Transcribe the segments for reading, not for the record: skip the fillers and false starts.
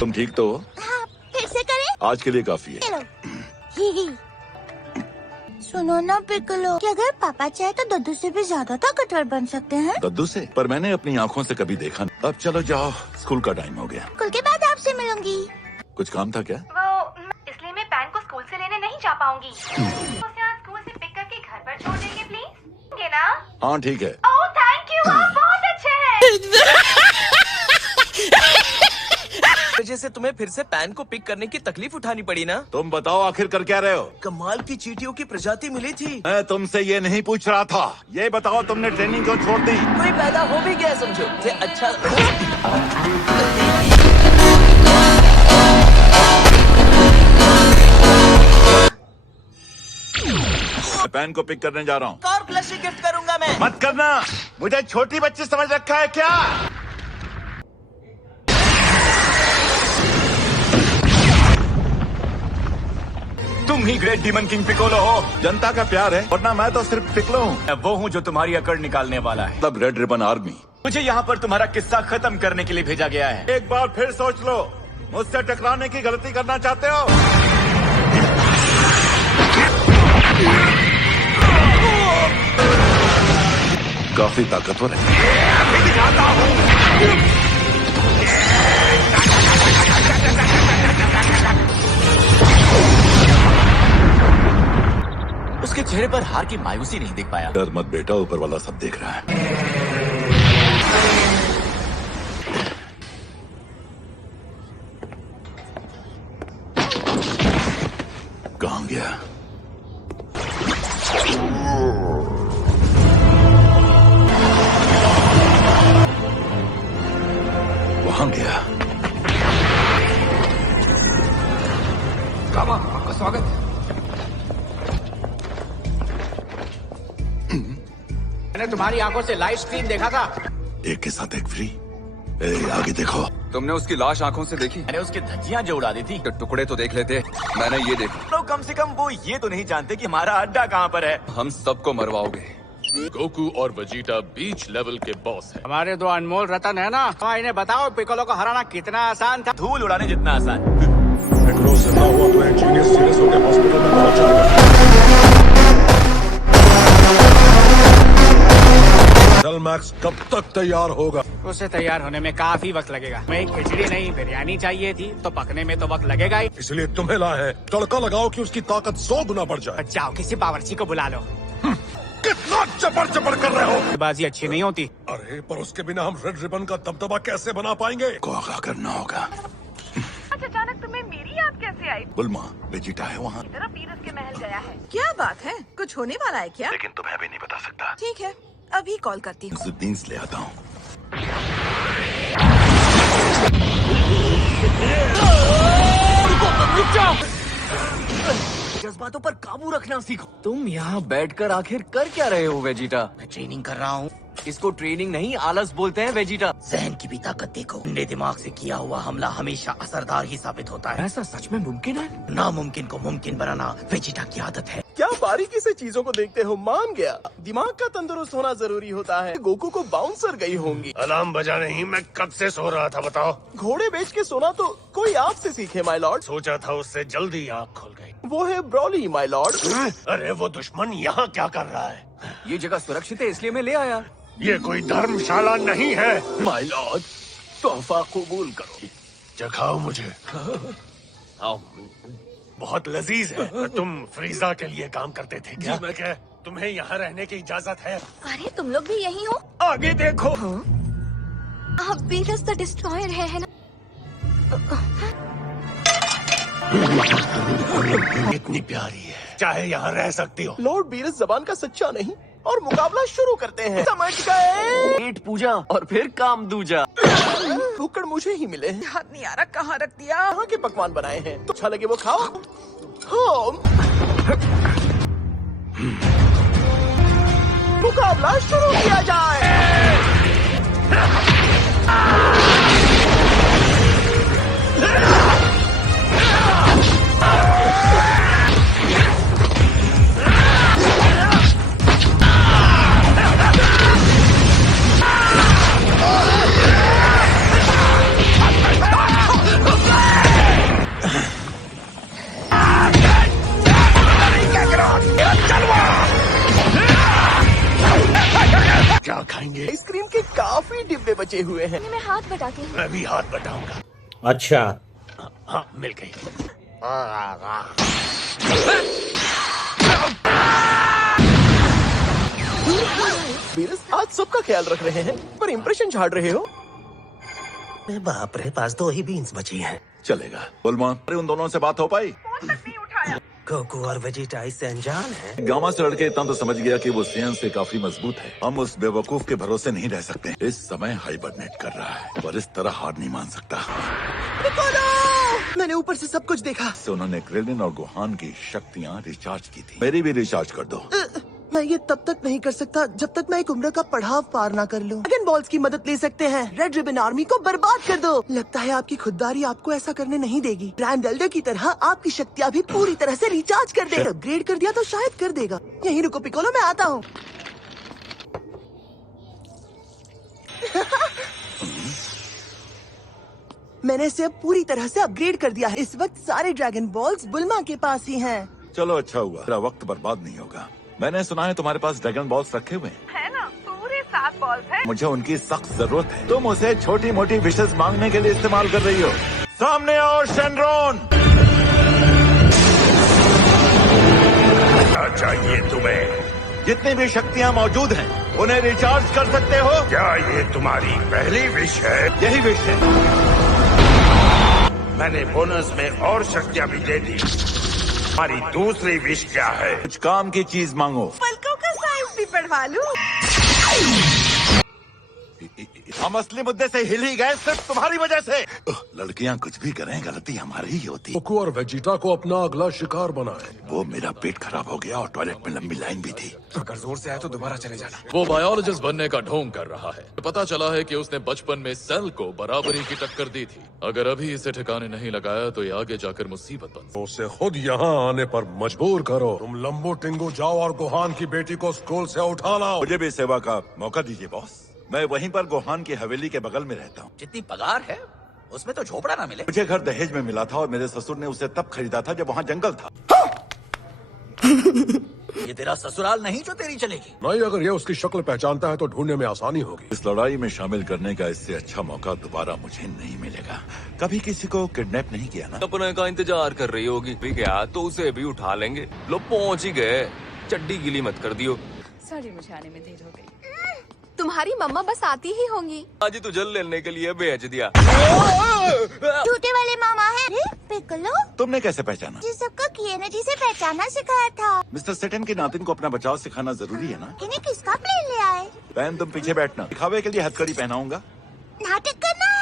तुम ठीक तो हो? हाँ, फिर से करें? आज के लिए काफी है। चलो। सुनो ना पिकलो, कि अगर पापा चाहे तो दद्दू से भी ज्यादा ताकतवर बन सकते हैं। दद्दू से? पर मैंने अपनी आँखों से कभी देखा नहीं। अब चलो जाओ, स्कूल का टाइम हो गया। स्कूल के बाद आपसे मिलूंगी। कुछ काम था क्या? वो इसलिए मैं पैन को स्कूल से लेने नहीं जा पाऊंगी। उसे आज स्कूल से पिक करके घर पर छोड़ देंगे प्लीज? ना? हाँ ठीक है। ओह थैंक यू, आप बहुत अच्छे हैं। वजह से तुम्हें फिर से पैन को पिक करने की तकलीफ उठानी पड़ी ना? तुम बताओ आखिर कर क्या रहे हो? कमाल की चींटियों की प्रजाति मिली थी। मैं तुमसे ये नहीं पूछ रहा था। ये बताओ तुमने ट्रेनिंग क्यों छोड़ दी? कोई पैदा हो भी गया समझो। से अच्छा पैन को पिक करने जा रहा हूँ। कार प्लस गिफ्ट करूंगा मैं। मत करना, मुझे छोटी बच्ची समझ रखा है क्या? तुम ही ग्रेट डीमन किंग पिकोलो हो। जनता का प्यार है, वरना मैं तो सिर्फ पिकलो हूँ। मैं वो हूँ जो तुम्हारी अकड़ निकालने वाला है। मतलब रेड रिबन आर्मी। मुझे यहाँ पर तुम्हारा किस्सा खत्म करने के लिए भेजा गया है। एक बार फिर सोच लो, मुझसे टकराने की गलती करना चाहते हो? काफी ताकतवर है। उसके चेहरे पर हार की मायूसी नहीं देख पाया। डर मत बेटा, ऊपर वाला सब देख रहा है। कहाँ गया? वहां गया। आपका स्वागत है। मैंने तुम्हारी आंखों से लाइव स्ट्रीम देखा था। एक के साथ एक फ्री। आगे देखो। तुमने उसकी लाश आंखों से देखी? मैंने उसकी धज्जियां जो उड़ा दी थी। तो टुकड़े तो देख लेते। मैंने ये देखा। लोग कम से कम वो ये तो नहीं जानते कि हमारा अड्डा कहाँ पर है। हम सबको मरवाओगे। गोकू और वेजिटा बीच लेवल के बॉस हैं। हमारे दो अनमोल रतन है ना। हाँ, इन्हें बताओ पिकोलो को हराना कितना आसान था। धूल उड़ाने जितना आसान। जिंदा हुआ तो इंजीनियर सीरियस होकर हॉस्पिटल में पहुंच जाएगा। मैक्स कब तक तैयार होगा? उसे तैयार होने में काफी वक्त लगेगा। मैं खिचड़ी नहीं बिरयानी चाहिए थी, तो पकने में तो वक्त लगेगा ही। इसलिए तुम्हें लाए हैं। तड़का लगाओ कि उसकी ताकत 100 गुना बढ़ जाए। जाओ किसी बावर्ची को बुला लो। कितना चपड़ चपड़ कर रहे हो? बाजी अच्छी नहीं होती। अरे पर उसके बिना हम रेड रिबन का दबदबा कैसे बना पाएंगे? को आगाह करना होगा। आज अचानक तुम्हें मेरी याद कैसे आई? बुल्मा, वेजिटा है वहाँ। तरफ वीरस के महल गया है। क्या बात है? कुछ होने वाला है क्या? लेकिन तुम्हें अभी नहीं बता सकता। ठीक है, अभी कॉल करती हूँ। जुद्दीन ले आता हूँ। जज्बातों पर काबू रखना सीखो। तुम यहाँ बैठकर आखिर कर क्या रहे हो वेजिटा? मैं ट्रेनिंग कर रहा हूँ। इसको ट्रेनिंग नहीं आलस बोलते हैं वेजिटा। जहन की भी ताकत देखो। ठंडे दिमाग से किया हुआ हमला हमेशा असरदार ही साबित होता है। ऐसा सच में मुमकिन है? नामुमकिन को मुमकिन बनाना वेजिटा की आदत है। क्या बारीकी से चीजों को देखते हो? मान गया, दिमाग का तंदुरुस्त होना जरूरी होता है। गोकू को बाउंसर गई होंगी। अलार्म बजा नहीं, मैं कब से सो रहा था बताओ। घोड़े बेच के सोना तो कोई आपसे सीखे माय लॉर्ड। सोचा था उससे जल्दी आँख खुल गई। वो है ब्रॉली माय लॉर्ड। अरे वो दुश्मन यहाँ क्या कर रहा है? ये जगह सुरक्षित है इसलिए मैं ले आया। ये कोई धर्मशाला नहीं है। माय लॉर्ड, तोहफा कबूल करो। जगाओ मुझे। बहुत लजीज है। तुम फ्रीजा के लिए काम करते थे क्या? मैं क्या तुम्हें यहाँ रहने की इजाजत है? अरे तुम लोग भी यही हो? आगे देखो। आप वीरस द डिस्ट्रॉयर है ना? इतनी प्यारी है, चाहे यहाँ रह सकती हो। लॉर्ड बीरस जबान का सच्चा नहीं और मुकाबला शुरू करते हैं। समझ गए? पेट पूजा और फिर काम दूजा। भूकड़ मुझे ही मिले। याद नहीं आ रहा कहाँ रख दिया। कहाँ के पकवान बनाए हैं? तो अच्छा लगे वो खाओ। हाँ। मुकाबला शुरू किया जाए। क्या खाएंगे? आइसक्रीम के काफी डिब्बे बचे हुए हैं। मैं हाथ बटाती हूँ। मैं भी हाथ बटाऊंगा। अच्छा, हाँ, मिल गई। वीरस आज सबका ख्याल रख रहे हैं, पर इम्प्रेशन झाड़ रहे हो। बाप रे, पास 2 ही बीन्स बची हैं। चलेगा। बुलमान, अरे उन दोनों से बात हो पाई? कोको और वेजिटा इससे अनजान है। गामा से लड़के इतना तो समझ गया कि वो सेहत से काफी मजबूत है। हम उस बेवकूफ के भरोसे नहीं रह सकते। इस समय हाइबरनेट कर रहा है, पर इस तरह हार नहीं मान सकता। मैंने ऊपर से सब कुछ देखा। से उन्होंने क्रेलिन और गुहान की शक्तियाँ रिचार्ज की थी। मेरी भी रिचार्ज कर दो। मैं ये तब तक नहीं कर सकता जब तक मैं एक उम्र का पड़ाव पार ना कर लूं। ड्रैगन बॉल्स की मदद ले सकते हैं। रेड रिबन आर्मी को बर्बाद कर दो। लगता है आपकी खुददारी आपको ऐसा करने नहीं देगी। ग्रैंड एल्डर की तरह आपकी शक्तियाँ भी पूरी तरह से रिचार्ज कर दे। अपग्रेड कर दिया तो शायद कर देगा। यहीं रुको पिकोलो, मैं आता हूँ। मैंने इसे अब पूरी तरह से अपग्रेड कर दिया है। इस वक्त सारे ड्रैगन बॉल्स बुल्मा के पास ही हैं। चलो अच्छा हुआ, मेरा वक्त बर्बाद नहीं होगा। मैंने सुना है तुम्हारे पास ड्रैगन बॉल्स रखे हुए हैं। है ना, पूरे 7 बॉल्स हैं। मुझे उनकी सख्त जरूरत है। तुम उसे छोटी मोटी विशेष मांगने के लिए इस्तेमाल कर रही हो। सामने आओ शेनरॉन। क्या चाहिए तुम्हें? जितनी भी शक्तियाँ मौजूद हैं, उन्हें रिचार्ज कर सकते हो। क्या ये तुम्हारी पहली विश है? यही विश है। मैंने बोनस में और शक्तियाँ भी दे दी। हमारी दूसरी विश क्या है? कुछ काम की चीज मांगो। पलकों का साइज भी बढ़वा लूं। हम असली मुद्दे से हिल ही गए सिर्फ तुम्हारी वजह से। लड़कियां कुछ भी करें, गलती हमारी ही होती। कोको और वेजिटा को अपना अगला शिकार बनाए। वो मेरा पेट खराब हो गया और टॉयलेट में लंबी लाइन भी थी। अगर जोर से आए तो दोबारा चले जाना। वो बायोलॉजिस्ट बनने का ढोंग कर रहा है। पता चला है कि उसने बचपन में सेल को बराबरी की टक्कर दी थी। अगर अभी इसे ठिकाने नहीं लगाया तो ये आगे जाकर मुसीबत बन। उसे खुद यहाँ आने पर मजबूर करो। तुम लंबू टिंगू जाओ और गुहान की बेटी को स्कूल से उठा लाओ। मुझे भी सेवा का मौका दीजिए बॉस। मैं वहीं पर गुहान की हवेली के बगल में रहता हूँ। जितनी पगार है उसमें तो झोपड़ा ना मिले। मुझे घर दहेज में मिला था और मेरे ससुर ने उसे तब खरीदा था जब वहाँ जंगल था। ये तेरा ससुराल नहीं जो तेरी चलेगी। नहीं, अगर ये उसकी शक्ल पहचानता है तो ढूंढने में आसानी होगी। इस लड़ाई में शामिल करने का इससे अच्छा मौका दोबारा मुझे नहीं मिलेगा। कभी किसी को किडनैप नहीं किया ना। अपने का इंतजार कर रही होगी। भी गया तो उसे भी उठा लेंगे। लो पहुंच ही गए। चड्डी गीली मत कर दियो। सॉरी, मुझे आने में देर हो गई। तुम्हारी मम्मा बस आती ही होंगी। आज ही तुझे लेने के लिए भेज दिया। झूठे वाले मामा है। पिकोलो, तुमने कैसे पहचाना? जी सबको किएनजी से पहचाना सिखाया था। मिस्टर सेटन की नातिन को अपना बचाव सिखाना जरूरी है ना। इन्हें किसका प्लेन ले आए? बहन तुम पीछे बैठना, दिखावे के लिए हथकड़ी पहनाऊंगा। नाटक करना है।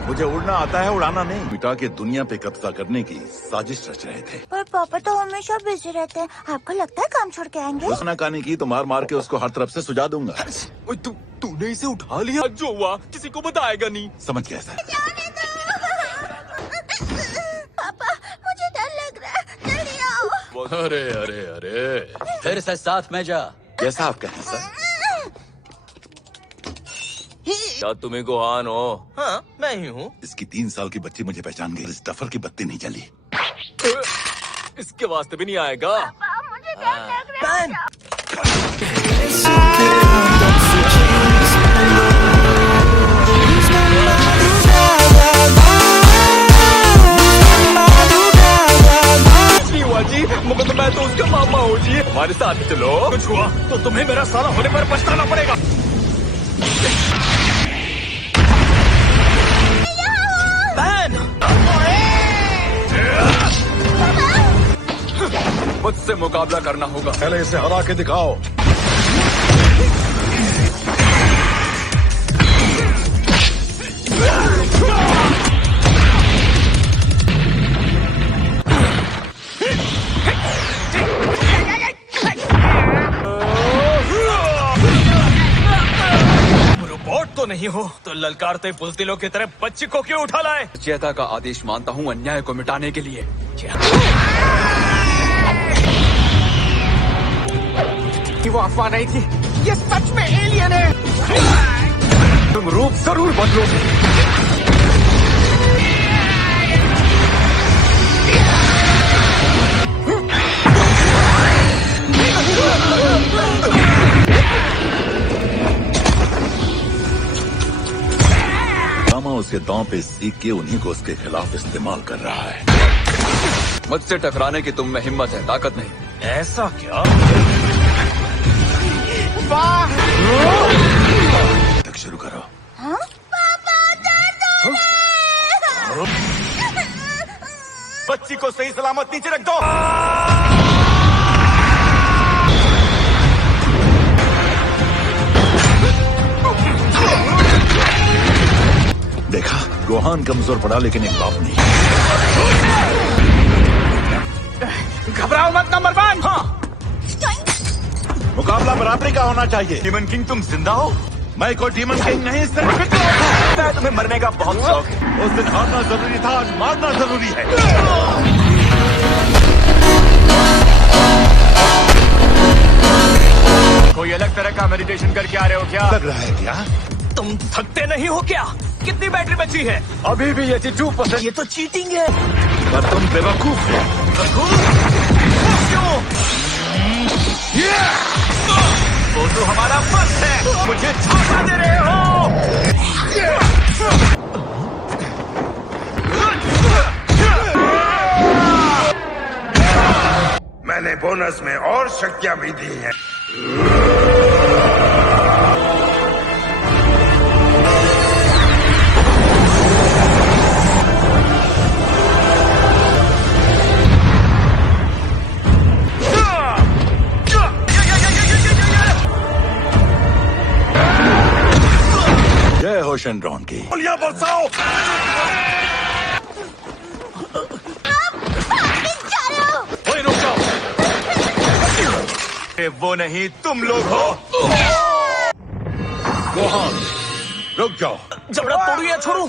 मुझे उड़ना आता है, उड़ाना नहीं। बिटा के दुनिया पे कब्जा करने की साजिश रच रहे थे। पर पापा तो हमेशा बिजी रहते हैं। आपको लगता है काम छोड़ के आएंगे? उसने कहानी की तो मार मार के उसको हर तरफ से सुझा दूंगा। तूने इसे उठा लिया? जो हुआ किसी को बताएगा नहीं। समझ कैसा है? पापा, मुझे डर लग रहा है। जल्दी आओ। अरे अरे अरे, फिर से साथ में जा। जैसा आप कहें सर। क्या तुम्हें गुहान हो? हाँ, मैं ही हूँ। इसकी 3 साल की बच्ची मुझे पहचान गई। इस डफर की बत्ती नहीं जली। इसके वास्ते भी नहीं आएगा। मुझे डर लग रहा है। हुआ जी, मगर तो मैं तो उसका मामा हूँ जी। हमारे साथ चलो। कुछ हुआ तो तुम्हें मेरा साला होने पर पछताना पड़ेगा। मुझसे मुकाबला करना होगा। पहले इसे हरा के दिखाओ। रोबोट तो नहीं हो तो ललकारते बुज़दिलों की तरह बच्ची को क्यों उठा लाए? चेता का आदेश मानता हूँ अन्याय को मिटाने के लिए। वो अफवाह नहीं थी, ये सच में एलियन है। तुम रूप जरूर बदलोगे। उसके दांव पे सीख के उन्हीं को उसके खिलाफ इस्तेमाल कर रहा है। मुझसे टकराने की तुम में हिम्मत है, ताकत नहीं। ऐसा क्या? तक शुरू करो। हाँ? पापा बच्ची को सही सलामत नीचे रख दो। देखा, गोहान कमजोर पड़ा लेकिन एक बाप नहीं। घबराओ मत नंबर 1। हाँ, मुकाबला बराबरी का होना चाहिए। डीमन किंग तुम जिंदा हो? मैं कोई डीमन किंग नहीं, सिर्फ विक्टिम। मैं तुम्हें मरने का बहुत शौक है। उस दिन हारना जरूरी था, आज मारना जरूरी है। कोई अलग तरह का मेडिटेशन करके आ रहे हो क्या? लग रहा है क्या? तुम थकते नहीं हो क्या? कितनी बैटरी बची है? अभी भी 82%। ये तो चीटिंग है। पर तुम बेवकूफ हो। क्यों? वो तो हमारा फर्ज है। मुझे धोखा दे रहे हो। मैंने बोनस में और शक्तियां भी दी हैं। जय हो शेनड्रॉन की। गोलियां बरसाओ। ओए रुक जाओ। वो नहीं, तुम लोग हो। गोहान, रुक जाओ। जबड़ा तोड़ू या छोड़ू?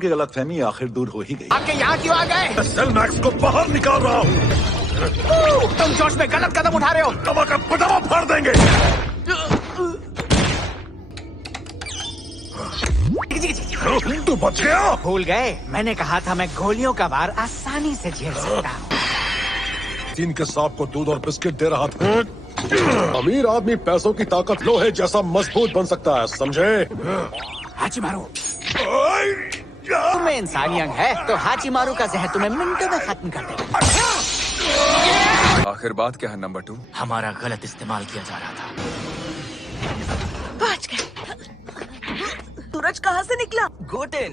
की गलतफहमी आखिर दूर हो ही गई। आपके यहाँ क्यों आ गए? सेल मैक्स को बाहर निकाल रहा हूँ। तुम जोश में गलत कदम उठा रहे हो। दवा का पटावा फाड़ देंगे। तू बच गया। भूल गए, मैंने कहा था मैं गोलियों का वार आसानी से झेल सकता हूँ। चीन के सांप को दूध और बिस्किट दे रहा था। अमीर आदमी पैसों की ताकत लोहे जैसा मजबूत बन सकता है, समझे? हाची मारू, तुम्हें इंसानी अंग है तो हाची मारू का जहर तुम्हें मिनटों में खत्म कर देगा। आखिर बात क्या है नंबर 2? हमारा गलत इस्तेमाल किया जा रहा था। बच गए। सूरज कहाँ से निकला? गोटेन,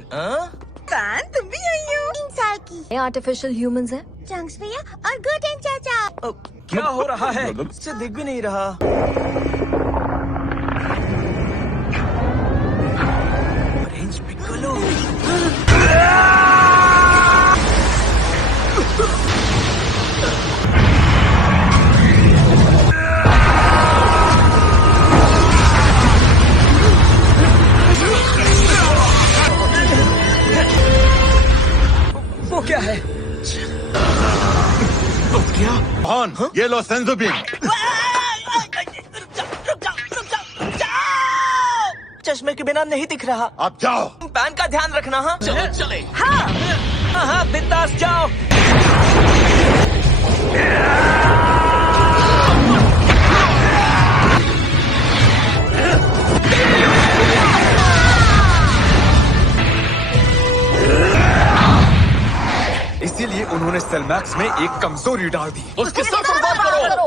फैन तुम भी आई हो? 3 साल की। आर्टिफिशियल ह्यूमंस है। चंक्स भैया और गुटेन चाचा। क्या हो रहा है? इससे दिख भी नहीं रहा। Orange Piccolo. वो क्या है? गोहान, ये लो सेंसो बीम। चश्मे के बिना नहीं दिख रहा। अब जाओ। पैन का ध्यान रखना। हाँ चलो चले। हाँ हाँ बिंदास जाओ। इसीलिए उन्होंने सेलमैक्स में एक कमजोरी डाल दी। उसके साथ बर्बाद करो।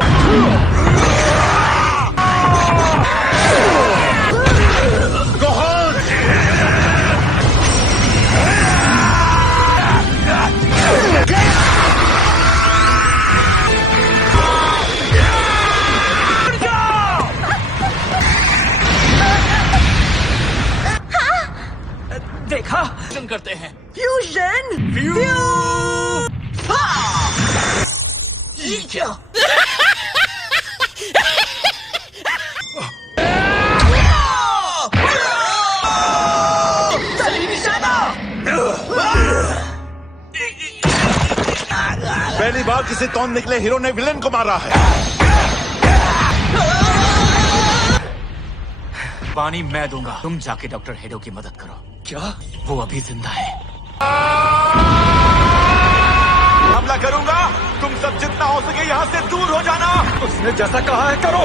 देखा करते हैं। फ्यूजन। ये क्या? पहली बार किसी तौन निकले हीरो ने विलेन को मारा है। पानी मैं दूंगा, तुम जाके डॉक्टर हेडो की मदद करो। क्या? वो अभी जिंदा है। हमला करूंगा, तुम सब जितना हो सके यहाँ से दूर हो जाना। उसने जैसा कहा है करो।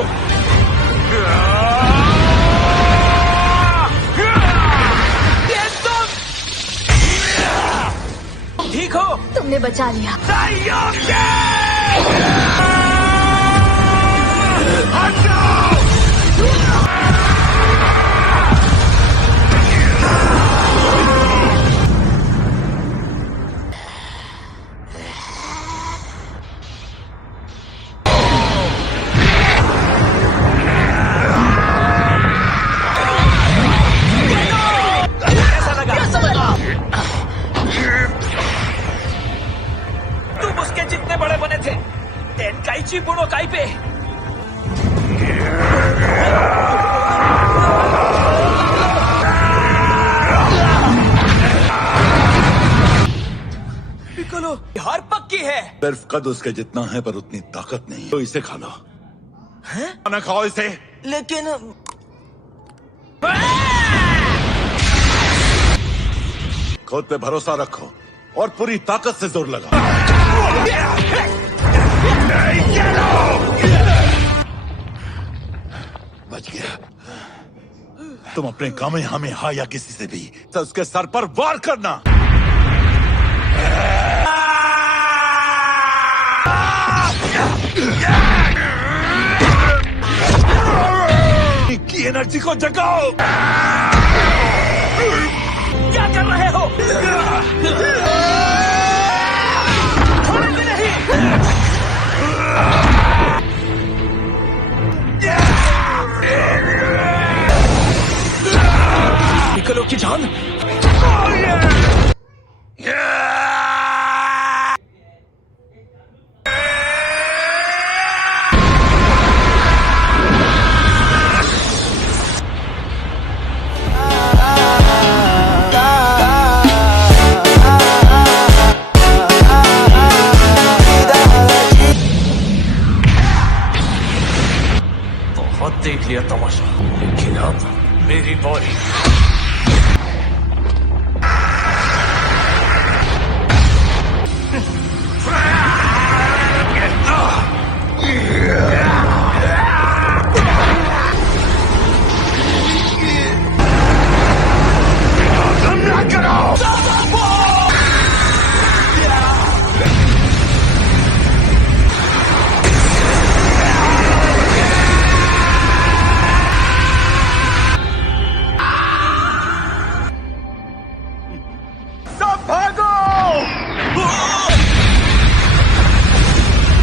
ठीक हो? तुमने बचा लिया। तुम उसके जितने बड़े बने थे। तेनकाइची बुडोकाई पे। पिकोलो, हार पक्की है। सिर्फ कद उसके जितना है पर उतनी ताकत नहीं, तो इसे खा लो। खाना खाओ इसे। लेकिन खुद पे भरोसा रखो और पूरी ताकत से जोर लगा। बच गया। तुम अपने कामेहामेहा या किसी से भी तो उसके सर पर वार करना। की एनर्जी को जगाओ। क्या कर रहे हो? छोड़ेंगे नहीं। पिकोलो की जान। बहुत देख लिया तमाशा, लेकिन अब मेरी बारी।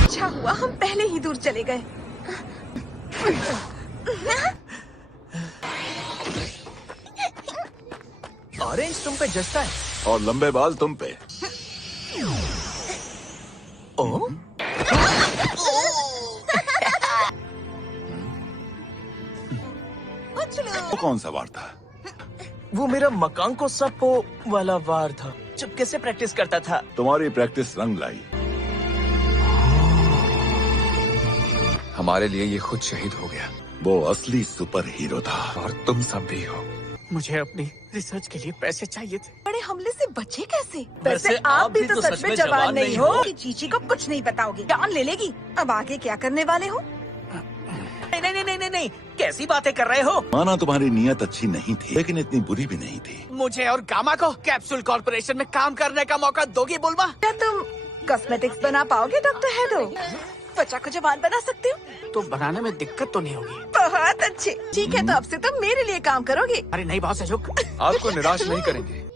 अच्छा हुआ हम पहले ही दूर चले गए। ऑरेंज तुम पे जचता है। और लंबे बाल तुम पे। ओ? वो कौन सा वार था? वो मेरा मकान को सपो वाला वार था। चुपके से प्रैक्टिस करता था। तुम्हारी प्रैक्टिस रंग लाई। हमारे लिए ये खुद शहीद हो गया। वो असली सुपर हीरो था और तुम सब भी हो। मुझे अपनी रिसर्च के लिए पैसे चाहिए थे। बड़े हमले से बचे कैसे? वैसे आप भी तो सच में जवान नहीं हो। कि चीची को कुछ नहीं बताओगे, जान ले लेगी। अब आगे क्या करने वाले हो? नहीं नहीं नहीं नहीं नहीं, कैसी बातें कर रहे हो? माना तुम्हारी नीयत अच्छी नहीं थी, लेकिन इतनी बुरी भी नहीं थी। मुझे और गामा को कैप्सूल कॉर्पोरेशन में काम करने का मौका दोगी बुल्मा? क्या तुम कॉस्मेटिक्स बना पाओगे डॉक्टर हेडो? त्वचा को जवान बना सकते हो? तो बनाने में दिक्कत तो नहीं होगी। बहुत अच्छे। ठीक है, तो अब से तुम मेरे लिए काम करोगे। अरे नहीं बहुत सहयोग। आपको निराश नहीं करेंगे।